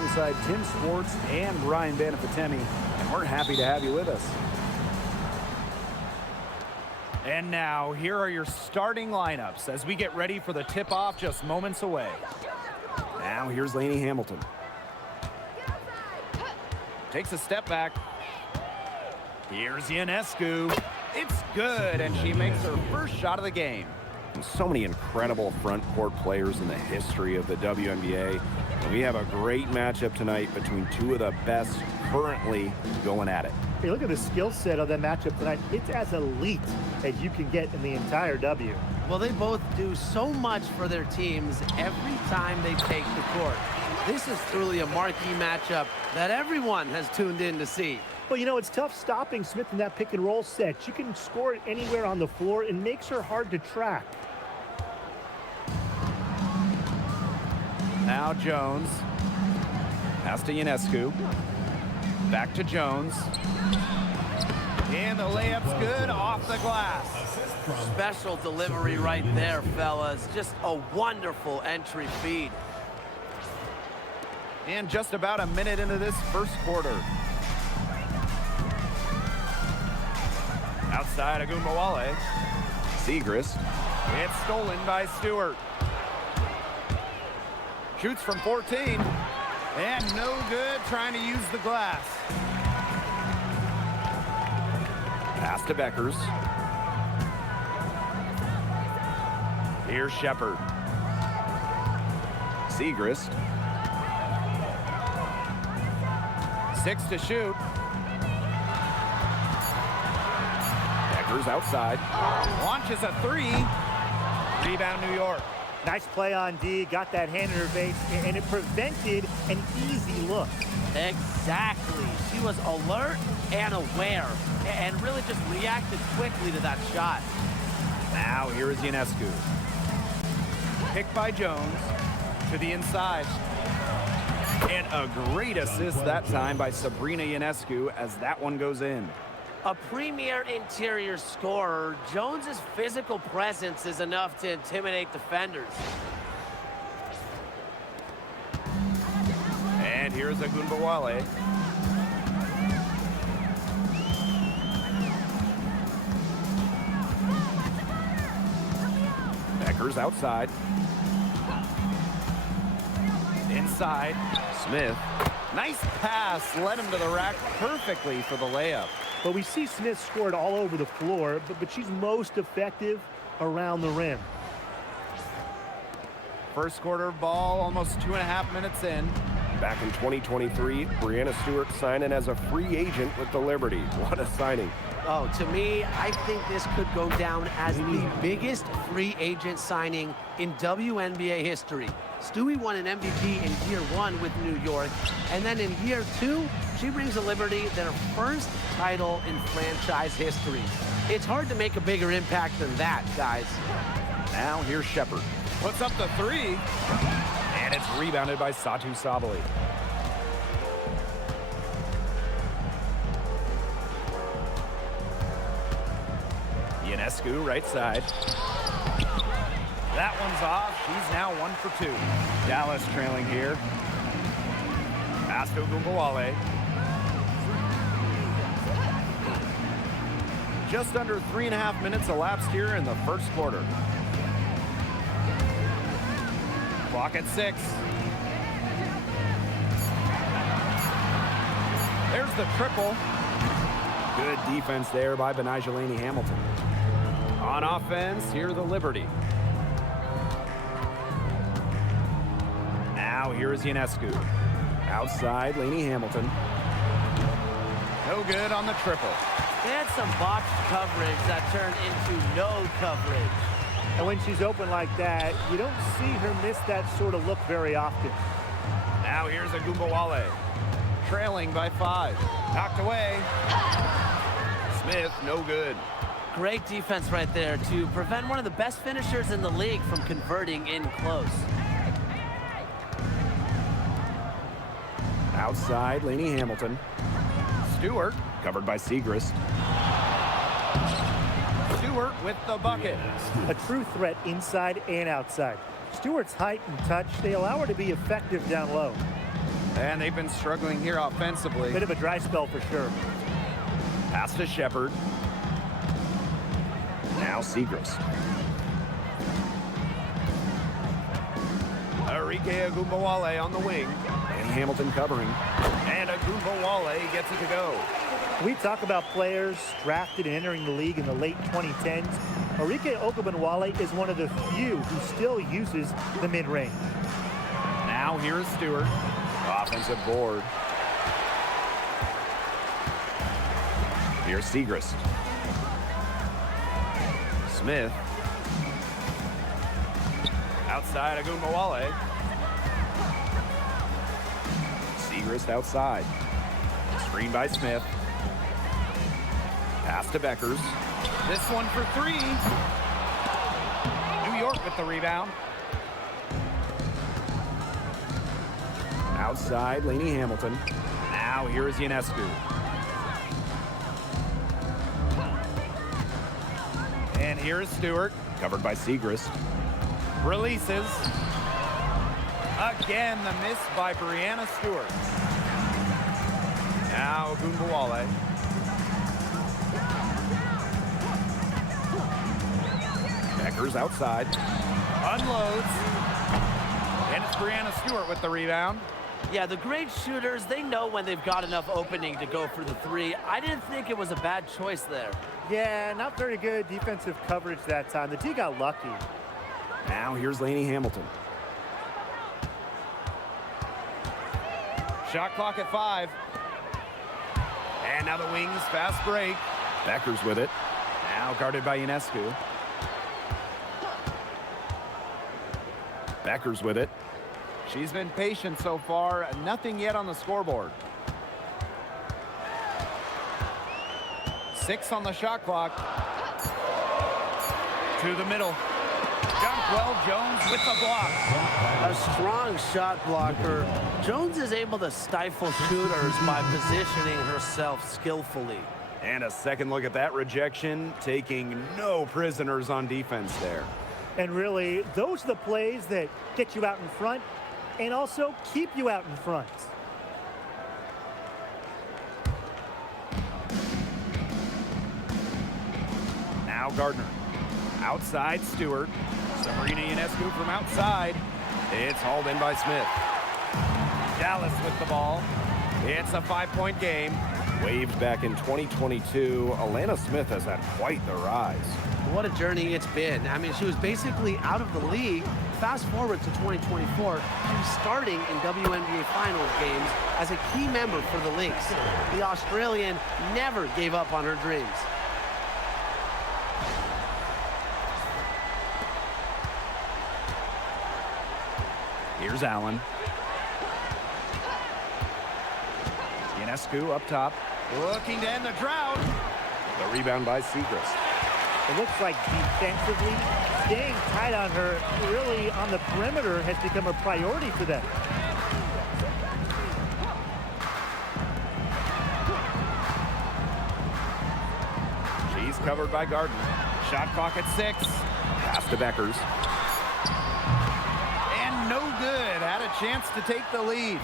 alongside Tim Swartz and Brian Banafitemi, and we're happy to have you with us. And now, here are your starting lineups as we get ready for the tip-off just moments away. Now, here's Lainey Hamilton. Takes a step back. Here's Ionescu. It's good, and she makes her first shot of the game. So many incredible front court players in the history of the WNBA. And we have a great matchup tonight between two of the best currently going at it. Hey, look at the skill set of that matchup tonight. It's as elite as you can get in the entire W. Well, they both do so much for their teams every time they take the court. This is truly a marquee matchup that everyone has tuned in to see. Well, you know, it's tough stopping Smith in that pick and roll set. You can score it anywhere on the floor and makes her hard to track. Now Jones. Pass to Ionescu. Back to Jones. And the layup's good off the glass. Special delivery right there, fellas. Just a wonderful entry feed. And just about a minute into this first quarter. Outside Agumbawale. Segrist. It's stolen by Stewart. Shoots from 14. And no good trying to use the glass. Pass to Bueckers. Here's Shepard. Segrist. 6 to shoot. Bueckers outside. Launches a 3. Rebound New York. Nice play on D, got that hand in her face, and it prevented an easy look. Exactly. She was alert and aware, and really just reacted quickly to that shot. Now here is Ionescu. Picked by Jones to the inside. And a great assist that time by Sabrina Ionescu as that one goes in. A premier interior scorer, Jones's physical presence is enough to intimidate defenders. And here's Agumbawale. Bueckers outside. Inside. Smith. Nice pass, led him to the rack perfectly for the layup. But we see Smith scored all over the floor, but she's most effective around the rim. First quarter ball, almost 2.5 minutes in. Back in 2023, Breanna Stewart signing as a free agent with the Liberty. What a signing. Oh, to me, I think this could go down as the biggest free agent signing in WNBA history. Stewie won an MVP in year 1 with New York, and then in year 2, she brings the Liberty their first title in franchise history. It's hard to make a bigger impact than that, guys. Now here's Shepard. Puts up the 3, and it's rebounded by Satu Sabali. Ionescu, right side. That one's off. She's now 1 for 2. Dallas trailing here. Pass to Agumbawale. Just under 3.5 minutes elapsed here in the first quarter. Clock at 6. There's the triple. Good defense there by Benijah Lainey Hamilton. On offense, here the Liberty. Now here is Ionescu. Outside, Lainey Hamilton. No good on the triple. They had some botched coverage that turned into no coverage. And when she's open like that, you don't see her miss that sort of look very often. Now here's Agumbawale. Trailing by 5. Knocked away. Smith, no good. Great defense right there to prevent one of the best finishers in the league from converting in close. Outside, Lainey Hamilton. Stewart. Covered by Segrist. Stewart with the bucket. A true threat inside and outside. Stewart's height and touch, they allow her to be effective down low. And they've been struggling here offensively. Bit of a dry spell for sure. Pass to Shepard. Now Segrist. Arike Ogunbowale on the wing. And Hamilton covering. And Ogunbowale gets it to go. We talk about players drafted and entering the league in the late 2010s. Arike Ogunbowale is one of the few who still uses the mid-range. Now here's Stewart. Offensive board. Here's Segrist. Smith. Outside Ogunbowale. Segrist outside. Screen by Smith. Pass to Bueckers. This one for three. New York with the rebound. Outside, Laney Hamilton. Now here's Ionescu. And here's Stewart. Covered by Segrist. Releases. Again, the miss by Breanna Stewart. Now Ogunbowale. Bueckers outside. Unloads. And it's Breanna Stewart with the rebound. Yeah, the great shooters, they know when they've got enough opening to go for the three. I didn't think it was a bad choice there. Yeah, not very good defensive coverage that time. The D got lucky. Now here's Laney Hamilton. Shot clock at 5. And now the wings, fast break. Bueckers with it. Now guarded by Ionescu. Bueckers with it. She's been patient so far. Nothing yet on the scoreboard. 6 on the shot clock. To the middle. Dunk well, Jones with the block. A strong shot blocker. Jones is able to stifle shooters by positioning herself skillfully. And a second look at that rejection, taking no prisoners on defense there. And really, those are the plays that get you out in front and also keep you out in front. Now Gardner. Outside Stewart. Sabrina Ionescu from outside. It's hauled in by Smith. Dallas with the ball. It's a 5-point game. Waived back in 2022, Alana Smith has had quite the rise. What a journey it's been. I mean, she was basically out of the league. Fast forward to 2024, she's starting in WNBA Finals games as a key member for the Lynx. The Australian never gave up on her dreams. Here's Allen. Ionescu up top. Looking to end the drought. The rebound by Segrist. It looks like defensively, staying tight on her, really on the perimeter, has become a priority for them. She's covered by Gardner. Shot clock at 6. Pass to Bueckers. And no good. Had a chance to take the lead.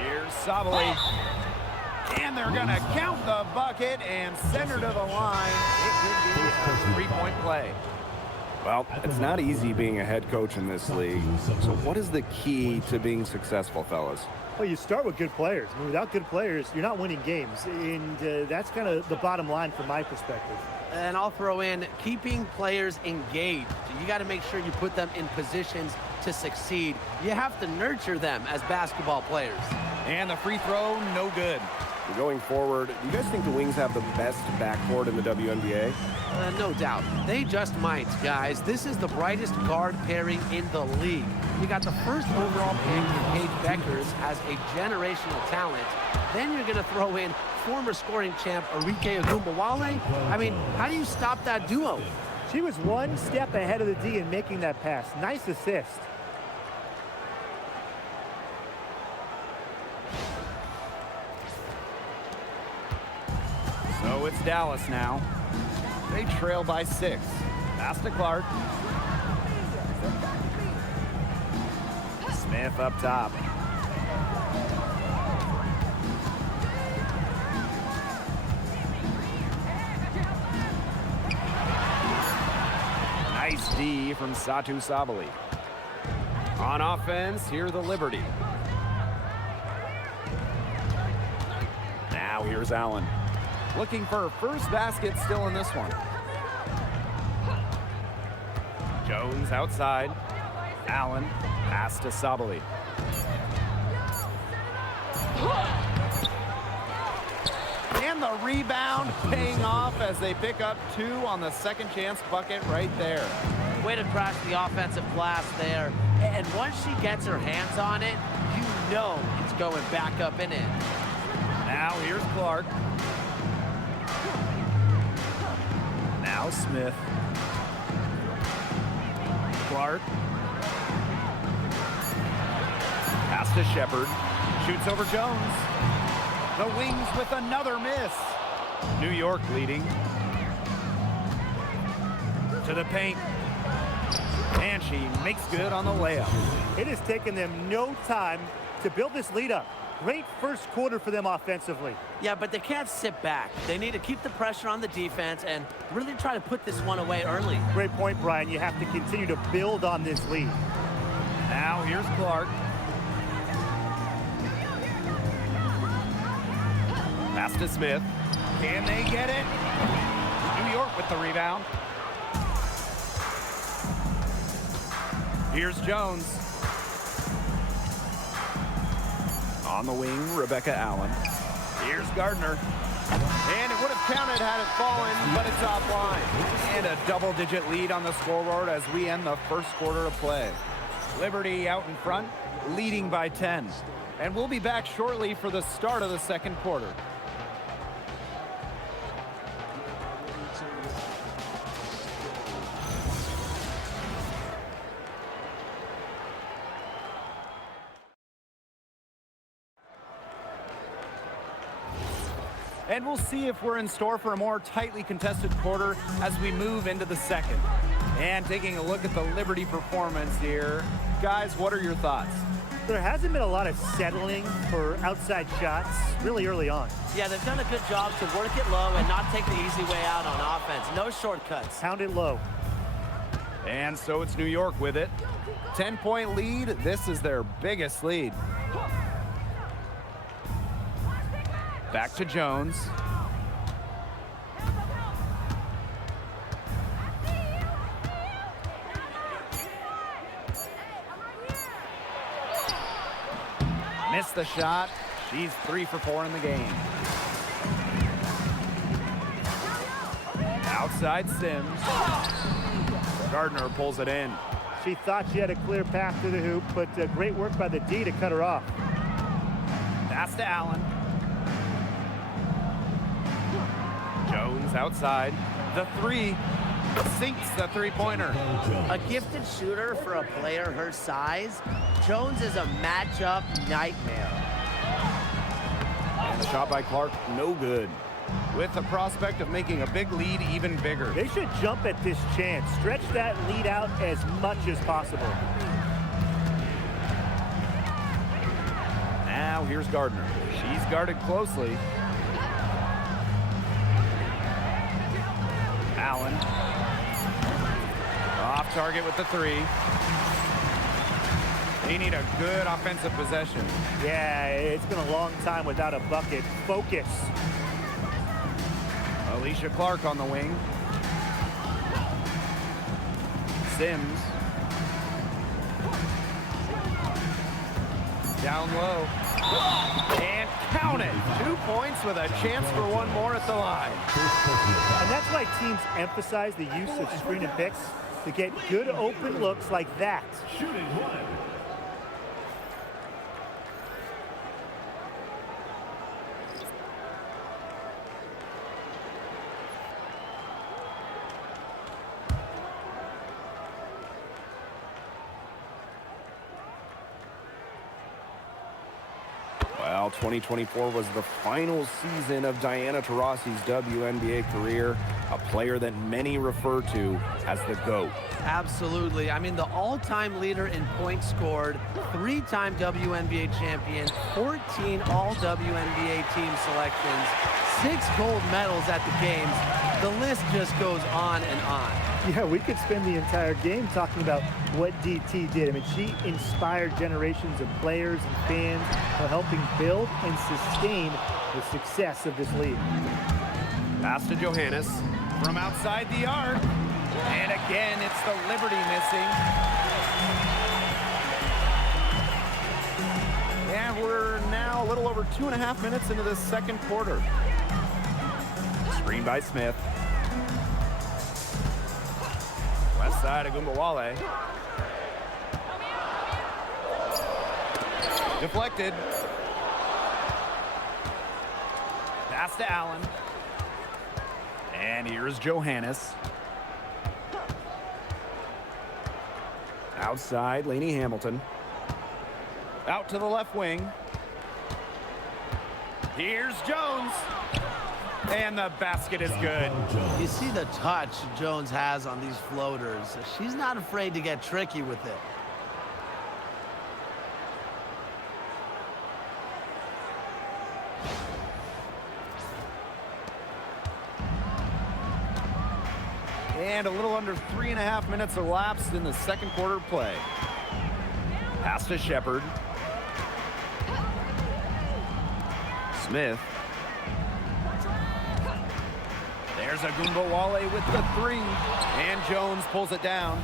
Here's Sabali. And they're going to count the bucket and send her to the line. It could be a 3-point play. Well, it's not easy being a head coach in this league. So what is the key to being successful, fellas? Well, you start with good players. I mean, without good players, you're not winning games. And that's kind of the bottom line from my perspective. And I'll throw in keeping players engaged. You got to make sure you put them in positions to succeed. You have to nurture them as basketball players. And the free throw, no good. Going forward, do you guys think the Wings have the best backcourt in the WNBA? No doubt. They just might, guys. This is the brightest guard pairing in the league. You got the first overall pick in Paige Bueckers as a generational talent. Then you're going to throw in former scoring champ Arike Ogunbowale. I mean, how do you stop that duo? She was one step ahead of the D in making that pass. Nice assist. So it's Dallas now. They trail by 6. Pass to Clark. Smith up top. Nice D from Satu Sabali. On offense, here the Liberty. Now here's Allen. Looking for her first basket still in this one. Jones outside. Allen, pass to Sabali. And the rebound paying off as they pick up 2 on the second chance bucket right there. Way to crash the offensive glass there. And once she gets her hands on it, you know it's going back up and in. Now here's Clark. Now Smith. Clark. Pass to Shepard. Shoots over Jones. The Wings with another miss. New York leading. To the paint. And she makes good on the layup. It has taken them no time to build this lead up. Great first quarter for them offensively. Yeah, but they can't sit back. They need to keep the pressure on the defense and really try to put this one away early. Great point, Brian. You have to continue to build on this lead. Now here's Clark. Pass to Smith. Can they get it? New York with the rebound. Here's Jones. On the wing, Rebecca Allen. Here's Gardner. And it would have counted had it fallen, but it's offline. And a double-digit lead on the scoreboard as we end the first quarter of play. Liberty out in front, leading by 10. And we'll be back shortly for the start of the second quarter. And we'll see if we're in store for a more tightly contested quarter as we move into the second. And taking a look at the Liberty performance here. Guys, what are your thoughts? There hasn't been a lot of settling for outside shots really early on. Yeah, they've done a good job to work it low and not take the easy way out on offense. No shortcuts. Pound it low. And so it's New York with it. 10-point lead. This is their biggest lead. Back to Jones. Missed the shot. She's 3 for 4 in the game. Outside Sims. Gardner pulls it in. She thought she had a clear path to the hoop, but great work by the D to cut her off. Pass to Allen. Jones outside. The 3 sinks the three-pointer. A gifted shooter for a player her size, Jones is a matchup nightmare. And the shot by Clark, no good. With the prospect of making a big lead even bigger. They should jump at this chance. Stretch that lead out as much as possible. Now here's Gardner. She's guarded closely. Allen. Off target with the 3. They need a good offensive possession. Yeah, it's been a long time without a bucket. Focus. Alicia Clark on the wing. Sims. Down low. And count it. 2 points with a chance for one more at the line. And that's why teams emphasize the use of screen and picks to get good open looks like that. Well, 2024 was the final season of Diana Taurasi's WNBA career, a player that many refer to as the GOAT. Absolutely. I mean, the all-time leader in points scored, 3-time WNBA champion, 14 all-WNBA team selections, 6 gold medals at the games. The list just goes on and on. Yeah, we could spend the entire game talking about what DT did. I mean, she inspired generations of players and fans while helping build and sustain the success of this league. Pass to Johannes from outside the arc. And again, it's the Liberty missing. And we're now a little over 2.5 minutes into this second quarter. Screen by Smith. West side of Gumbawale. Deflected. Pass to Allen. And here's Johannes. Outside, Lainey Hamilton. Out to the left wing. Here's Jones. And the basket is good. You see the touch Jones has on these floaters. She's not afraid to get tricky with it. And a little under 3.5 minutes elapsed in the second quarter play. Pass to Shepard. Smith. There's a Gumbawale with the 3. And Jones pulls it down.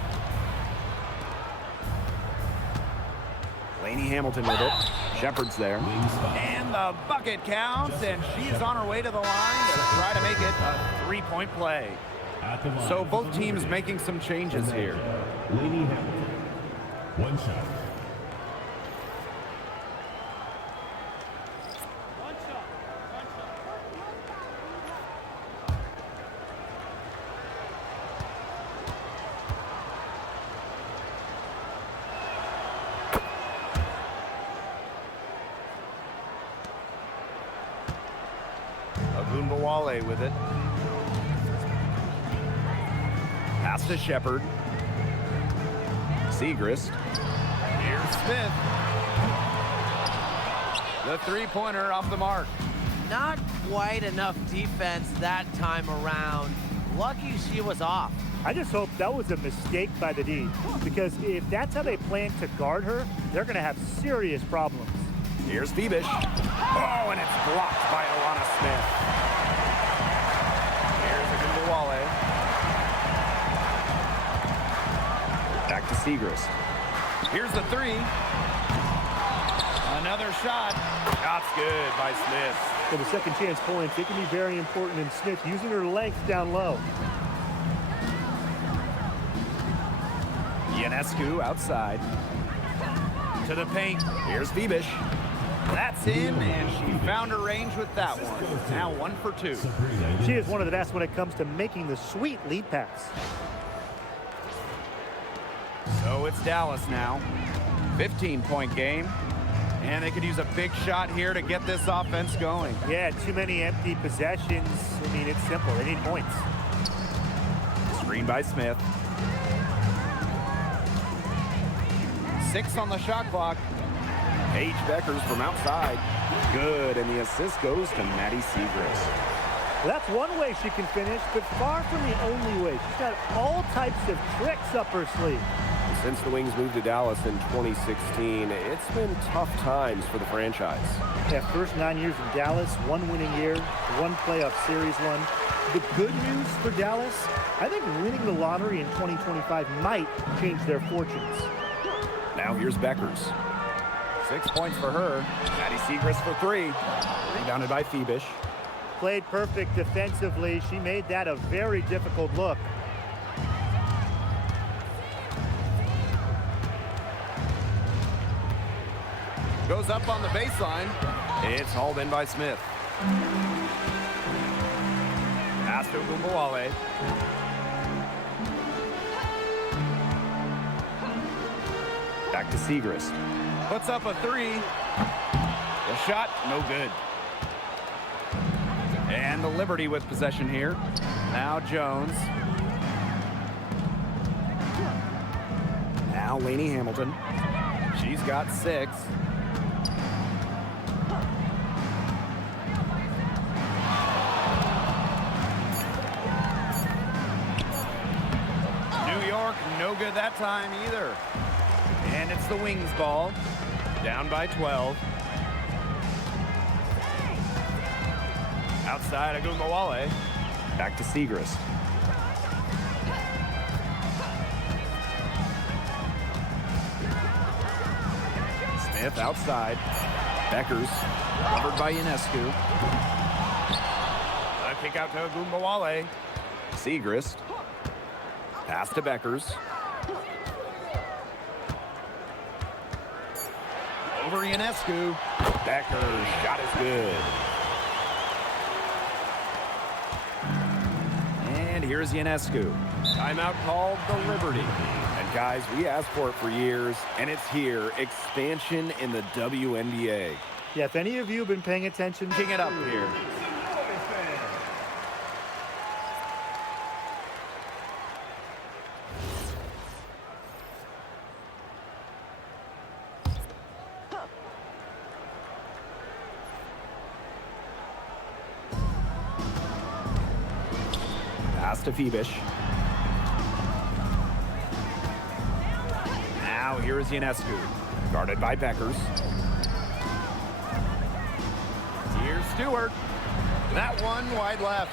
Lainey Hamilton with it. Shepard's there. And the bucket counts, and she's on her way to the line to try to make it a 3-point play. So both teams making some changes here. Lainey Hamilton. 1 shot. Agunbawale with it. Pass to Shepard. Segrist. Here's Smith. The 3-pointer off the mark. Not quite enough defense that time around. Lucky she was off. I just hope that was a mistake by the D, because if that's how they plan to guard her, they're going to have serious problems. Here's Phoebish. Oh, and it's blocked by Alana Smith. Here's Agunbawale. Back to Segrist. Here's the 3. Another shot. Shot's good by Smith. For the second chance points, it can be very important in Smith using her length down low. Ionescu outside. To the paint. Here's Phoebish. That's in, and she found her range with that one. Now 1 for 2. She is one of the best when it comes to making the sweet lead pass. So it's Dallas now. 15-point game. And they could use a big shot here to get this offense going. Yeah, too many empty possessions. I mean, it's simple. They need points. Screen by Smith. 6 on the shot clock. Paige Bueckers from outside. Good, and the assist goes to Maddie Segrist. Well, that's one way she can finish, but far from the only way. She's got all types of tricks up her sleeve. Since the Wings moved to Dallas in 2016, it's been tough times for the franchise. Yeah, first 9 years in Dallas, 1 winning year, 1 playoff series won. The good news for Dallas, I think winning the lottery in 2025 might change their fortunes. Now here's Bueckers. 6 points for her. Maddie Segrist for 3. Rebounded by Phoebish. Played perfect defensively. She made that a very difficult look. Goes up on the baseline. It's hauled in by Smith. Pass to Gumbawale. Back to Segrist. Puts up a 3. The shot, no good. And the Liberty with possession here. Now Jones. Now Lainey Hamilton. She's got 6. New York, no good that time either. And it's the Wings ball. Down by 12. Outside Agumbawale. Back to Segrist. Smith outside. Bueckers covered by Ionescu. A kick out to Agumbawale. Segrist. Pass to Bueckers. Over Ionescu. Bueckers' shot is good. And here's Ionescu. Timeout called the Liberty. And guys, we asked for it for years, and it's here. Expansion in the WNBA. Yeah, if any of you have been paying attention, King it up here. Pass to Phoebish. Now here is Ionescu. Guarded by Bueckers. Here's Stewart. That one wide left.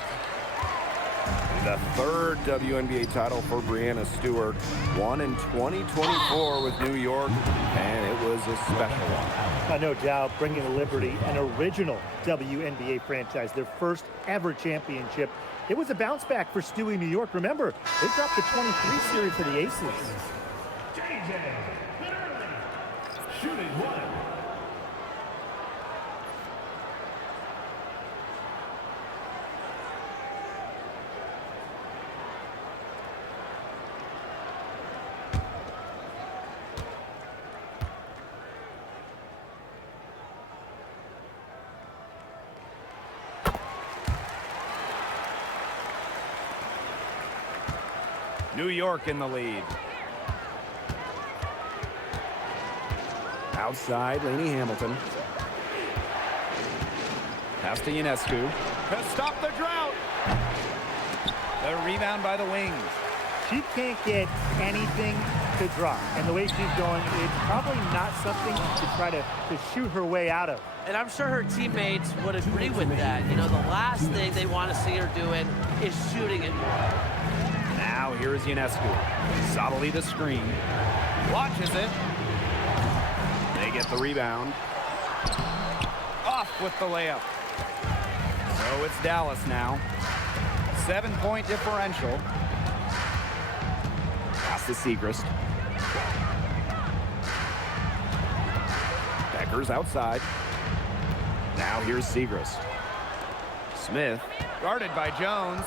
The third WNBA title for Breanna Stewart. Won in 2024 with New York, and it was a special one. no doubt, bringing the Liberty, an original WNBA franchise, their first ever championship. It was a bounce back for Stewie New York. Remember, they dropped the 23 series for the Aces. Shooting 1. New York in the lead. Outside, Lainey Hamilton. Pass to Ionescu. To stop the drought. The rebound by the Wings. She can't get anything to drop. And the way she's going, it's probably not something to try to shoot her way out of. And I'm sure her teammates would agree with that. You know, the last thing they want to see her doing is shooting it more. Now here is Ionescu. Solidly the screen. Watches it. They get the rebound. Off with the layup. So it's Dallas now. 7-point differential. Pass to Segrist. Bueckers outside. Now here's Segrist. Smith. Guarded by Jones.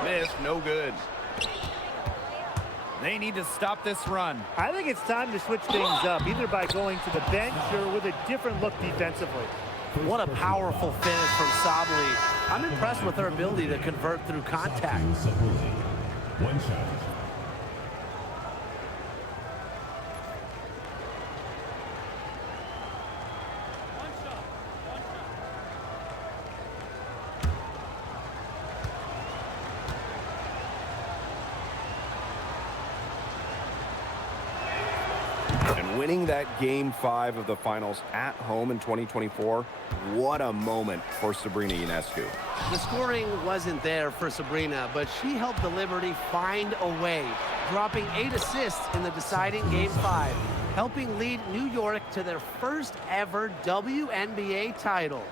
Smith, no good. They need to stop this run. I think it's time to switch things up, either by going to the bench or with a different look defensively. What a powerful finish from Sabali. I'm impressed with her ability to convert through contact. One shot. Winning that Game 5 of the finals at home in 2024, what a moment for Sabrina Ionescu. The scoring wasn't there for Sabrina, but she helped the Liberty find a way, dropping 8 assists in the deciding Game 5, helping lead New York to their first ever WNBA title.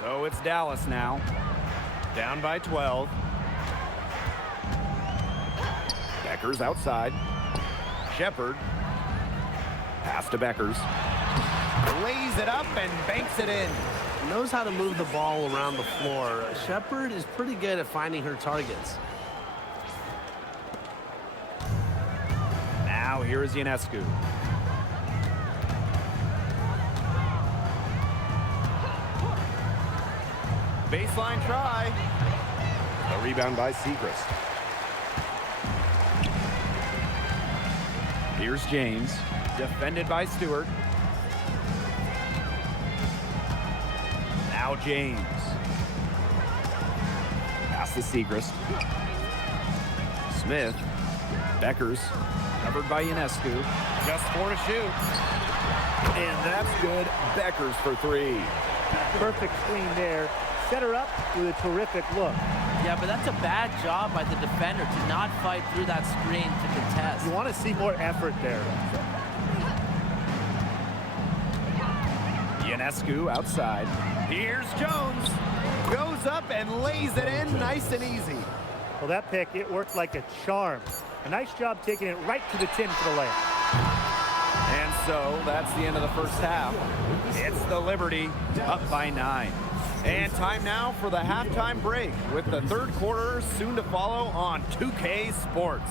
So it's Dallas now. Down by 12. Bueckers outside. Shepard Pass to Bueckers. lays it up and banks it in. Knows how to move the ball around the floor. Shepard is pretty good at finding her targets. Now here is Ionescu. Baseline try. A rebound by Sechrist. Here's James, defended by Stewart. Now James. Pass to Sechrist. Smith. Bueckers. Covered by Ionescu. Just 4 to shoot. And that's good. Bueckers for 3. Perfect screen there. Set her up with a terrific look. Yeah, but that's a bad job by the defender to not fight through that screen to contest. You want to see more effort there. Ionescu outside. Here's Jones. Goes up and lays it in nice and easy. Well, that pick, it worked like a charm. A nice job taking it right to the tin for the layup. And so that's the end of the first half. It's the Liberty up by 9. And time now for the halftime break with the third quarter soon to follow on 2K Sports.